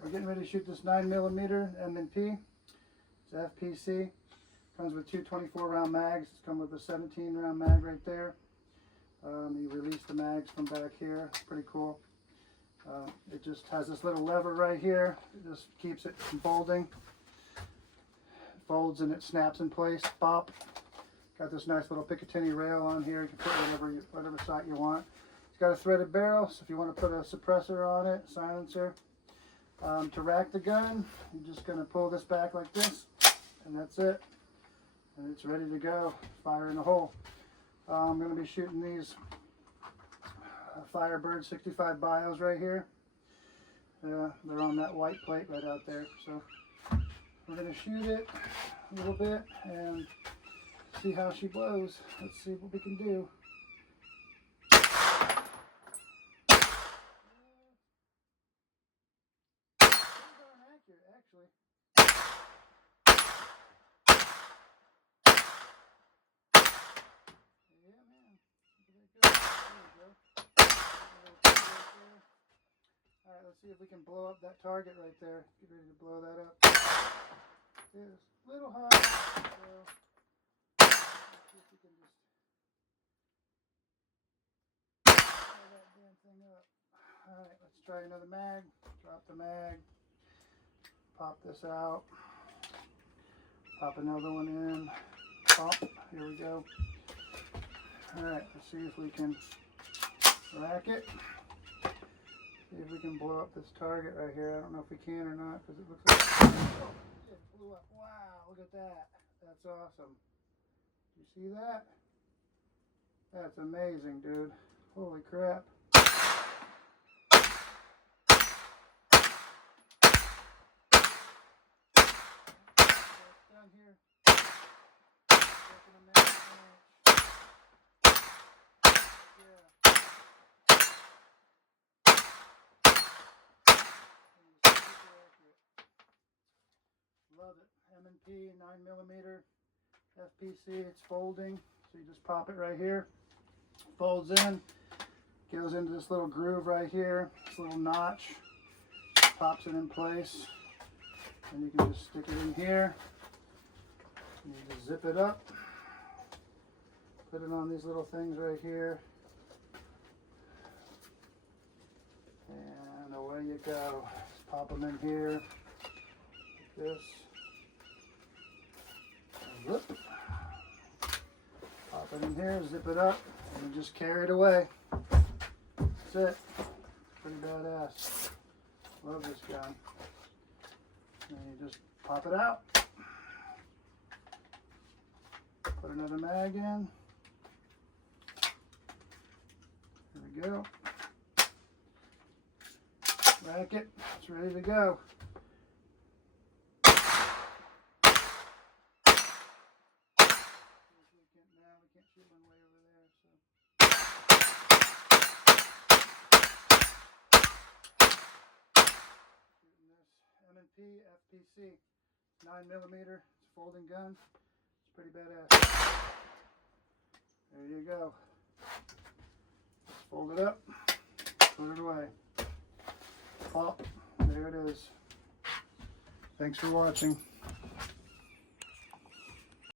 Alright, we're getting ready to shoot this 9mm M&P. It's FPC. Comes with two 24-round mags. It's come with a 17-round mag right there. You release the mags from back here. It's pretty cool. It just has this little lever right here. It just keeps it from folding. It folds and it snaps in place. Bop. Got this nice little Picatinny rail on here. You can put whatever sight you want. It's got a threaded barrel, so if you want to put a suppressor on it, silencer. To rack the gun, you're just going to pull this back like this, and that's it. And it's ready to go. Fire in the hole. I'm going to be shooting these Firebird 65 bios right here. They're on that white plate right out there. So we're going to shoot it a little bit and see how she blows. Let's see what we can do. Actually. Yeah, man. There we go. Alright, let's see if we can blow up that target right there. Get ready to blow that up. It's a little hot, so let's see if we can just blow that damn thing up. Alright, let's try another mag. Drop the mag. Pop this out. Pop another one in. Pop. Here we go. Alright, let's see if we can rack it. See if we can blow up this target right here. I don't know if we can or not because it looks like it blew up. Wow, look at that. That's awesome. You see that? That's amazing, dude. Holy crap. Down here. Yeah. Love it. M&P 9mm FPC. It's folding, so you just pop it right here. Folds in. Goes into this little groove right here. This little notch. Pops it in place. And you can just stick it in here. And you just zip it up. Put it on these little things right here. And away you go. Just pop them in here. Like this. And whoop. Pop it in here, zip it up, and you just carry it away. That's it. Pretty badass. Love this gun. And you just pop it out. Put another mag in. There we go. Rack it. It's ready to go. We can't shoot one way over there. Shooting this M&P FPC 9mm. It's a folding gun. It's pretty badass. There you go. Fold it up, put it away. Pop, there it is. Thanks for watching.